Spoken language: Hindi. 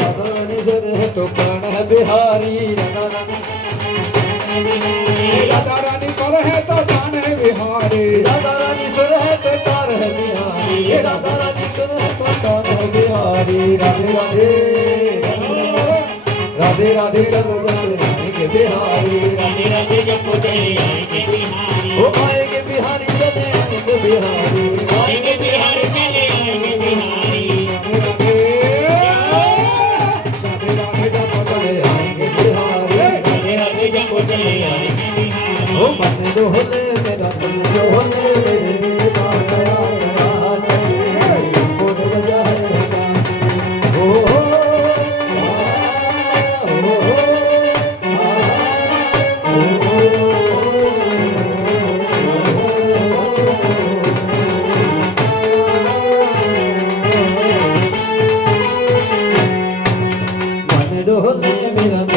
राधा रानी सर है तो प्राण है बिहारी राधा रानी राधा रानी पर है तो तान है बिहारी राधा रानी सर है तो तार है बिहारी राधा रानी सर है तो तार है बिहारी राधे राधे राधे राधे रघुवर आएंगे बिहारी राधे राधे जब चले आएंगे बिहारी वो आएंगे बिहारी चले आएंगे बिहारी आएंगे बिहारी चले आएंगे बिहारी चले आएंगे बिहारी राधे राधे जब चले आएंगे बिहारी ओ मन डोले मेरा मन डोले मेरे बाल गया गया चले बोल बजाएगा ओ डोले मेरा